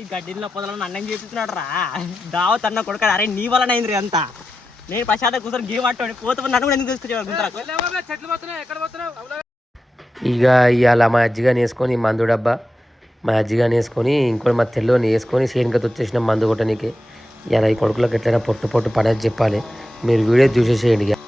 ఈ గడ్డిలో పొదలను అన్నం చేస్తున్నాడు రా దావత్ అన్న కొడుక. అరే నీ వలన అయింది అంతా. నేను ప్రశాంత కూర్చొని గేమ్ ఆడుతాను పోతే నన్ను కూడా ఎందుకు తీసుకొచ్చేవాడు. ఇక ఇవాళ మా అజ్జిగాని వేసుకొని మందు డబ్బా మా అజ్జిగాని వేసుకొని ఇంకోటి మా తెల్లోని వేసుకొని సేనికతో వచ్చేసిన మందు కొట్టడానికి. ఇలా ఈ కొడుకులకు ఎట్లయినా పొట్టు పొట్టు పడేది చెప్పాలి. మీరు వీడియో చూసేసేయండి. ఇక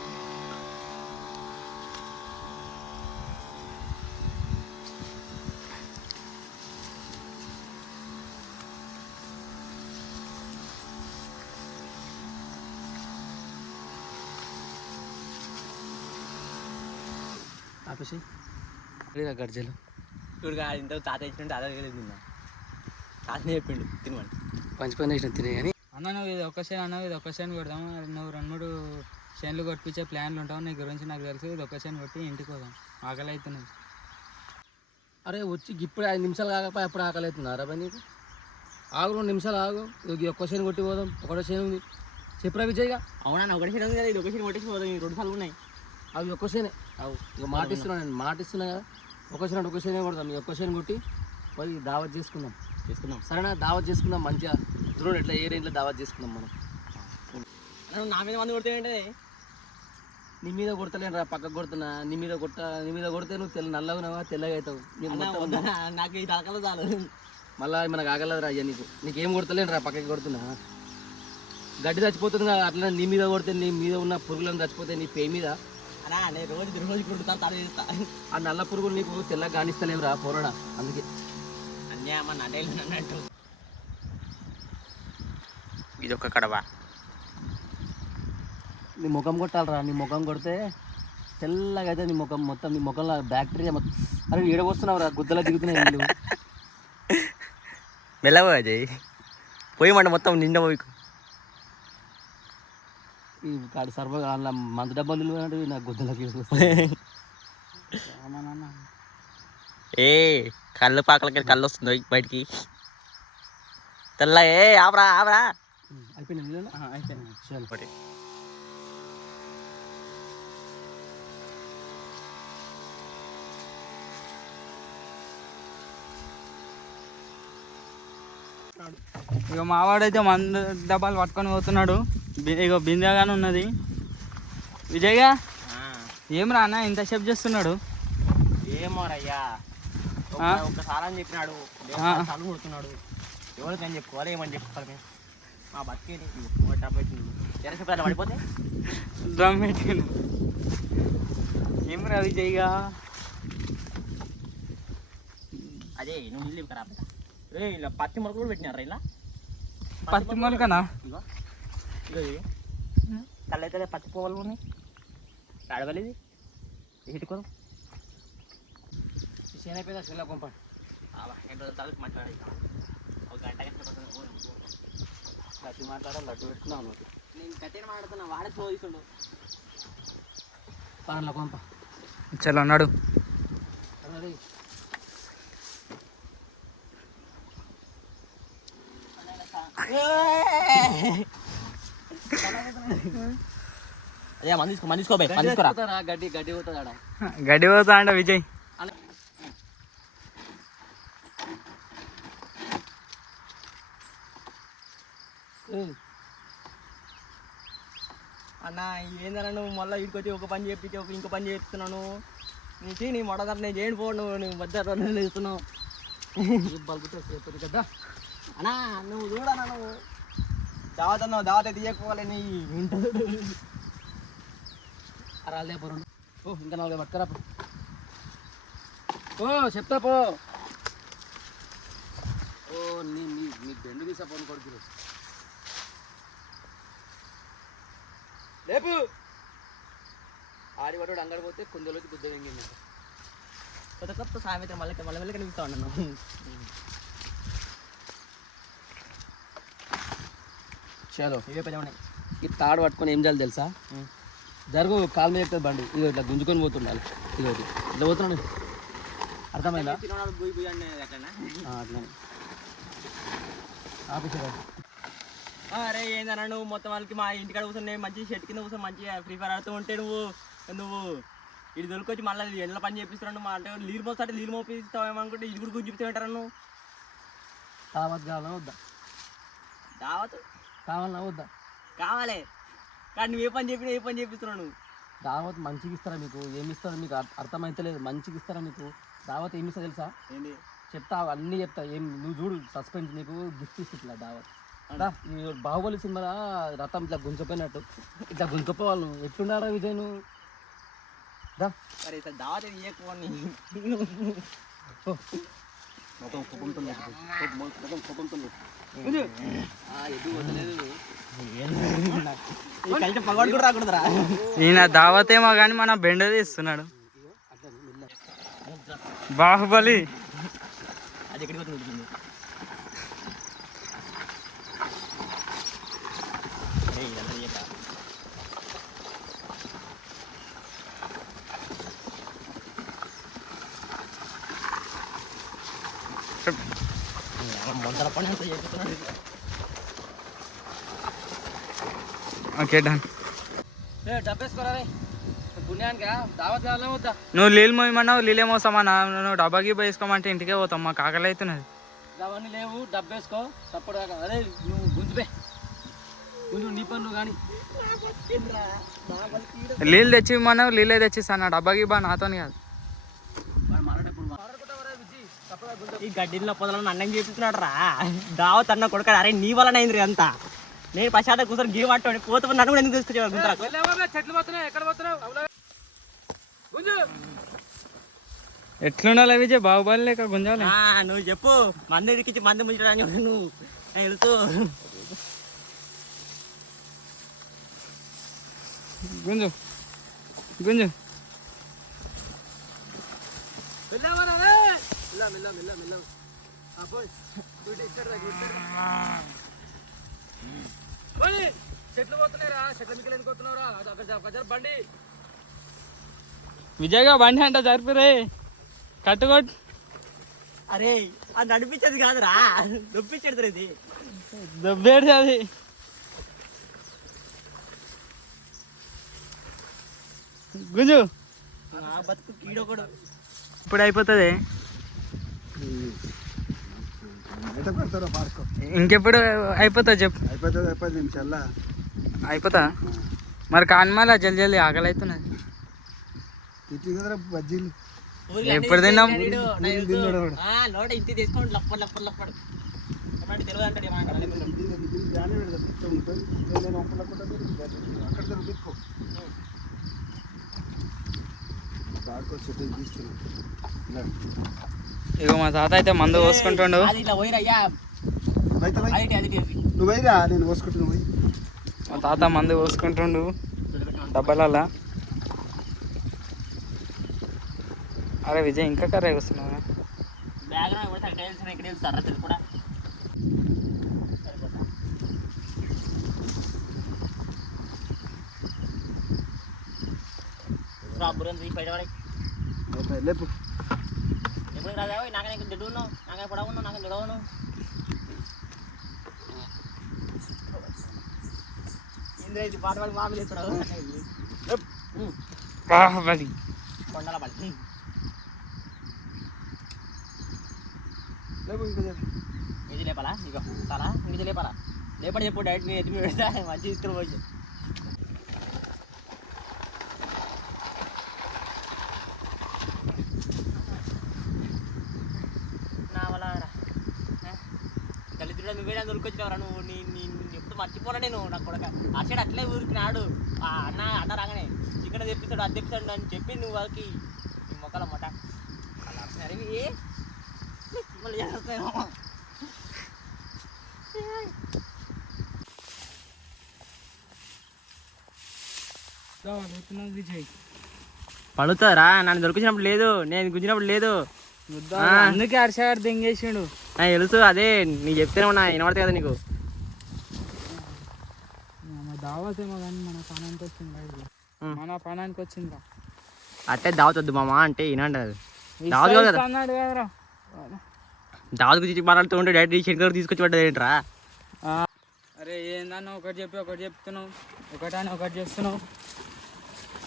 ఆపేసి గర్జలు చూడు ఇంత తాత వేసినట్టు తాత తిన్నా తాతనే చెప్పిండు తినమని పంచి పని వేసిన తినే కానీ అన్న నువ్వు ఇది ఒక్క చేను అన్నావు ఇది ఒక్క చేను కొడదాము. నువ్వు 2-3 చేనులు కొట్టించే ప్లాన్లు ఉంటావు. నీ గురించి నాకు తెలుసు. ఇది ఒక్క చేను కొట్టి ఇంటికి పోదాం. ఆకలి అవుతున్నాయి. అరే వచ్చి ఇప్పుడు 5 నిమిషాలు కాకపోయి అప్పుడు ఆకలి అవుతున్నారా బా నీకు? ఆగు 2 నిమిషాలు ఆగు. ఇది ఒక్క చేను కొట్టి పోదాం. ఒకటో చేను ఉంది చెప్పురా విజయ్గా. అవునా ఒకటి చేను ఉంది కదా ఇది ఒక చేను కొట్టేసి పోదాం. 2 సార్లు ఉన్నాయి అవి ఒక్క చేనే. అవు ఇక మాటిస్తున్నా నేను మాటిస్తున్నా కదా. ఒక చేనే కొడదాం. ఈ ఒక్క చేను కొట్టి పోయి దావత్ చేసుకుందాం. సరేనా? దావత్ చేసుకుందాం మంచిగా. చూడండి ఎట్లా ఏ రేంజ్లో దావత్ చేసుకుందాం మనం. నా మీద మంది కొడితే ఏంటంటే నీ మీద కొడతలేను రా పక్కకు కొడుతున్నా. నీ మీద కొడితే నువ్వు నల్లగున్నావా తెల్లగా అవుతావు. నాకు ఈ తాకలు చాలు. మళ్ళీ మనకు ఆగలదురా అయ్యా. నీకేం కొడతలేను రా పక్కకి కొడుతున్నా. గడ్డి చచ్చిపోతుంది కదా అట్లా నీ మీద కొడితే నీ మీద ఉన్న పురుగులను చచ్చిపోతే నీ పే మీద అన్నా నేను రోజు కొడుతాను తల చేస్తా. ఆ నల్ల పురుగులు నీకు తెల్లగా కానిస్తలేవురా పోరడా. అందుకే అన్యాయమ్మ నడేలు అన్నట్టు ఇది ఒక కడవ. నీ ముఖం కొట్టాలరా. నీ ముఖం కొడితే తెల్లగా అయితే నీ ముఖం మొత్తం నీ ముఖంలో బ్యాక్టీరియా మొత్తం. అరే ఏడవస్తున్నావురా గుద్దలా దిగుతున్నాయి నీళ్ళు. మెల్లవా అజయ్ పోయమంట మొత్తం నిండా పోయికు. ఈ కాడి సర్వ అలా మందు డబ్బాలు నాకు గుద్దలకి ఏ కళ్ళు పాకలకి కళ్ళు వస్తుంది బయటికి తెల్ల. ఏ ఆవరా అయిపోయింది ఒకటి ఇక మావాడైతే మందు డబ్బాలు పట్టుకొని పోతున్నాడు. ఇక బిందెగానే ఉన్నది. విజయ్గా ఏం రా అన్న ఇంతసేపు చేస్తున్నాడు? ఏమో రయ్యా ఒక్కసారి అని చెప్పినాడు చదువు కొడుతున్నాడు. ఎవరికని చెప్పుకోవాలి ఏమని చెప్పుకోవాలి. మా బతికేది పడిపోతే డ్రమ్ పెట్టిండు. ఏం రా విజయ్గా అదే నువ్వు నీళ్ళు ఖరాబ్ ఇలా పత్తి మొలకలు కూడా పెట్టినారా ఇలా పత్తి మొలకనా? తల్లైతే పత్తి పోవాలి ఉన్నాయి అడవలేదు ఇటుకో అయిపోయిందా సెల్ల పంప తలకి మాట్లాడాలి. ఒక గంట గట్టి మాట్లాడాలి. లడ్డు పెట్టుకున్నావు నేను గట్టిగా మాట్లాడుతున్నా వాడే చూస్తుండు పానలో పంప. చలో అన్నాడు. అదే మంది తీసుకోరా. గడ్డి పోతుంది ఆడ. గడ్డి పోతా అంట విజయ్. అన్న ఏందన్నా నువ్వు మళ్ళీ ఇక్కడికి వచ్చి ఒక పని చేపించి ఇంకో పని చేస్తున్నాను. నీకు నీ మొదట నేను చేయను పో. నువ్వు మధ్య ఇస్తున్నావు కదా అన్నా. నువ్వు చూడన్నా నువ్వు దావత తీయకపోవాలి నీ ఇంటి అరాలే పోరు. ఓ ఇంకా 4 పట్టుకరా. ఓ చెప్తా పో. ఓ నీకు బెండు తీసా పోను కొడుకు. లేపు ఆడివాడు అంగడి పోతే కుందలోకి గుద్ద వెంగింది. కొత్త సామెత మళ్ళీ కనిపిస్తా ఉన్నాను. చలో ఈ తాడు పట్టుకొని ఏం చేయాలి తెలుసా? జరుగు కాలు మీద ఎక్కుతుంది బండి. ఇదో ఇట్లా గుంజుకొని పోతుండాలి. ఇదో ఇట్లా పోతున్నాడు. అర్థమైందా? అట్లా ఆఫీసర్ అరే ఏందన్నా నువ్వు మొత్తం వాళ్ళకి మా ఇంటికాడ కూర్చొని మంచి షెట్ కింద కూర్చొని మంచిగా ఫ్రీ ఫైర్ ఆడుతూ ఉంటే నువ్వు ఇది దొరికొచ్చి మళ్ళీ ఎండలో పని చేపిస్తున్నాడు. మా అంటే నీళ్ళు మోస్తాడు నీళ్ళు మోపిస్తావేమో అనుకుంటే ఇది కూడా గురించి చెప్తామంటారా నువ్వు? దావత్ కావాలా వద్దా? దావత్ కావాలా వద్దా? కావాలి, కానీ నువ్వు ఏ పని చెప్పినా ఏ పని చేపిస్తున్నావు నువ్వు. దావత్ మంచిగా ఇస్తారా మీకు? ఏమి ఇస్తారో మీకు అర్థమైతలేదు. మంచిగా ఇస్తారా మీకు? దావత్ ఏమి ఇస్తా తెలుసా? ఏంటి? చెప్తా, అన్నీ చెప్తా. ఏం నువ్వు చూడు, సస్పెన్స్ నీకు గిఫ్ట్ ఇస్తా దావత్. ఈ బాహుబలి సినిమా రథం ఇట్లా గుంజపోయినట్టు ఇట్లా గుంజపో వాళ్ళు ఎట్లున్నారా విజయ్ నువ్వు? దా మరి ఇట్లా దావత్ ఇవ్వకపోని మొత్తం కోపంతో కలిసి పగవాడు కూడా రాకూడదురా. ఈయన దావత్ ఏమో కానీ మన బెండ తీస్తున్నాడు. బాహుబలి అది ఎక్కడికి పోతుంది? మొదల పని అంతా చేస్తున్నాడు. Okay done. డబ్బేసుకోరా పుణ్యానికి దావత్ కావాలా వద్దా? నువ్వు నీళ్ళు మోయమన్నావు, నీళ్ళే మోసమన్నా. నువ్వు డబ్బాకి వేసుకోమంటే ఇంటికే పోతాం, మాకు ఆకలి అవుతున్నది. అవన్నీ లేవు, డబ్బేసుకో తప్పుడు దాకా. అదే నువ్వు గుంజుపే, గుంజు నీ పనులు కానీ. నీళ్ళు తెచ్చి ఇమ్మన్నావు, నీళ్ళే తెచ్చిస్తాను. డబ్బాకి బా నాతోని కాదు. ఈ గడ్డిలో పొదలను అన్నం చేపిస్తున్నాడు రా దావత్ అన్న కొడుక. అరే నీ వలన అయింది అంతా. నేను ప్రశాంత కూర్చొని గేమ్ ఆడుతాను, పోతే నన్ను కూడా ఎందుకు తీసుకొచ్చేవాడు గుంతలకు? ఎట్లుండాలి విజయ్? బాహుబలి లేక గుంజాలి. నువ్వు చెప్పు, మంది ఎదికించి మంది ముంచడానికి నువ్వు తెలుసు. గుంజు గుంజు. చెట్లు పోతున్నారా? చెట్ల మీకు ఎందుకు పోతున్నారా? అక్కడ బండి విజయ్గా బండి అంట జరిపిరే కట్టుకోట్. అరే అది నడిపించేది కాదురా, నొప్పించేది ఇది. దబ్బేడు అది. గుంజు బతుకు కీడొకడు. ఇప్పుడు అయిపోతుంది. ఇంకెప్పుడు అయిపోతుంది చెప్పు? అయిపోతా మరి కానిమాల జల్ది జల్ది ఆకలి అవుతున్నది. ఎప్పుడు తిన్నాం? లోట ఇంటి తీసుకోండి లప్పడు లప్పడు లప్పడు తెలియదు అంటాడు. ఇగో మా తాత అయితే మందు పోసుకుంటుండు. మా తాత మందు పోసుకుంటుండు డబ్బాలల్లా. అరే విజయ్ ఇంకా కర్రీ వస్తున్నావు? కూడా లేపు ఎప్పుడు రాదా? నాకనే దిడ్డు ఉన్నావు, నాకే పొడవు ఉన్నావు, నాకే నిడవను. ఇంద్రైతే పాట పాడి మామూలు వేస్తున్నావు. బాహుబలి కొండల పడి ఇది లేపాలా? ఇక చాలా ఇది లేపాలా? లేపడి చెప్పు డైరెక్ట్ నేను ఎత్తి పెడతా మంచి తీసుకుని పోయి. నా వల్ల దళితుడు నువ్వేనా దొరికొచ్చినవరా నువ్వు? ఎప్పుడు మర్చిపోలే నేను. నాకు కొడక అసలు అట్లే ఊరికినాడు. అన్న అన్న రాగానే చికెన్ తెప్పిస్తాడు, అది తెప్పిస్తాడు అని చెప్పి నువ్వు వాళ్ళకి నీ మొక్కల మొట్ట అలా అరివి మళ్ళీ చేస్తాను. విజయ్ పడుతుందిరా, నన్ను దొరికినప్పుడు లేదు, నేను గుంజినప్పుడు లేదు. అందుకే అరిసాడు దెంగేసిండు. నాకు తెలుసు, అదే నీకు చెప్తేనే ఉన్నా, వినబడతాయి కదా నీకు. దావత్ ఏమో కానీ మన పనానికి వచ్చింది, మన పనానికి వచ్చిందిరా. అట్టే దావత్ వద్దు మామ అంటే వినండి. అది దావత్ కాదు కదా, అన్నాడు కదరా. దావత్ గురించి మాట్లాడుతూ ఉంటే డైరెక్ట్ శంకర్ తీసుకొచ్చి పడ్డది ఏంట్రా? అరే ఏందన్నా ఒకటి చెప్పి ఒకటి చెప్తున్నావు, ఒకటి అని ఒకటి చేస్తున్నావు.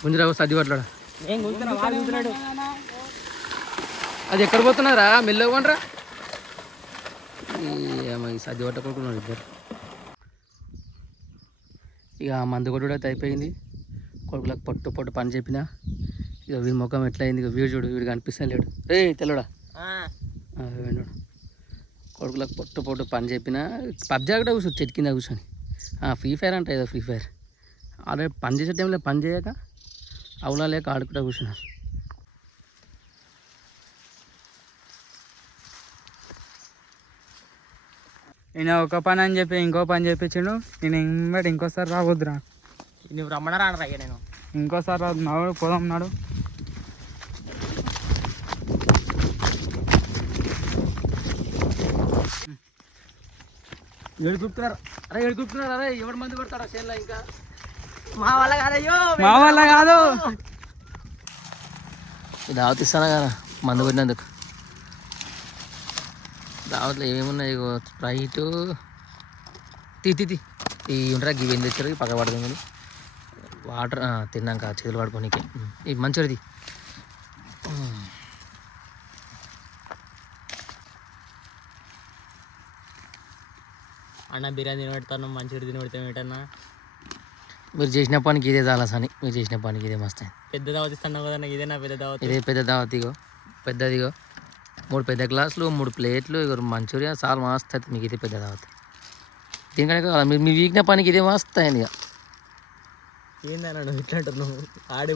గుంజురా సర్ది పట్లాడు. ఏం గుంజుతున్నాడు? అది ఎక్కడ పోతున్నారా? మెల్లగా పండ్రా. ఈ సర్ది పట్టకుండా ఇద్దరు. ఇక ఆ మందు కొట్టుడు అయితే అయిపోయింది. కొడుకులకు పొట్టు పొట్టు పని చెప్పిన. ఇక వీడి ముఖం ఎట్లయింది, ఇక వీడు చూడు, వీడు కనిపిస్తాను లేడు. తెల్లడా వీడు కొడుకులకు పొట్టు పొట్టు పని చెప్పిన. పబ్జీ కూడా కూర్చొని చెట్టు కింద కూర్చొని ఫ్రీ ఫైర్ అంటే ఏదో ఫ్రీ ఫైర్ ఆల్రెడీ పని చేసే టైంలో పని చేయక అవులా లేక ఆడుకుంటా కూర్చున్నారు. ఈయన ఒక పని అని చెప్పి ఇంకో పని చెప్పించిండు. నేను ఇంబడి ఇంకోసారి రావద్దురా, నువ్వు రమ్మన్నా రాను అయ్యా నేను. ఇంకోసారి రాదు నాడు పోదాం నాడు. ఏడుకుంటున్నారు. ఏడుకుంటున్నారు. ఎవరి మంది కొడతారా చేనులో? ఇంకా మా వల్ల కాదయ్యో, మా వల్ల కాదు. దావత్ ఇస్తానా కదా మందు కొట్టినందుకు. దావత్లో ఏమేమున్నాయి? ఇగో స్ప్రైటు ఈ ఉంటారా ఇవి ఏం తెచ్చారు, పక్క పడుతుంది కానీ వాటర్ తిన్నాక చేతులు పడుకోనికి ఇది మంచిది. అన్న బిర్యానీ తిని పెడతాను, మంచిగా తిని పెడతాను ఏంటన్నా. మీరు చేసిన పనికి ఇదే చాలా అని, మీరు చేసిన పనికి ఇదే మస్తు. పెద్ద దావత్ ఇస్తున్నావు కదా, ఇదే నా పెద్ద దావత్. ఇదే పెద్ద దావత్. ఇగో పెద్దదిగో 3 పెద్ద గ్లాసులు, 3 ప్లేట్లు, ఇగో మంచూరియా చాలా మస్తు అవుతుంది. మీకు ఇదే పెద్ద దావత్. దీనికన్నా మీరు మీ వీక్న పనికి ఇదే మస్తు అయింది. ఇక ఏందన్నా నువ్వు ఇట్లా అంటున్నావు? ఆడే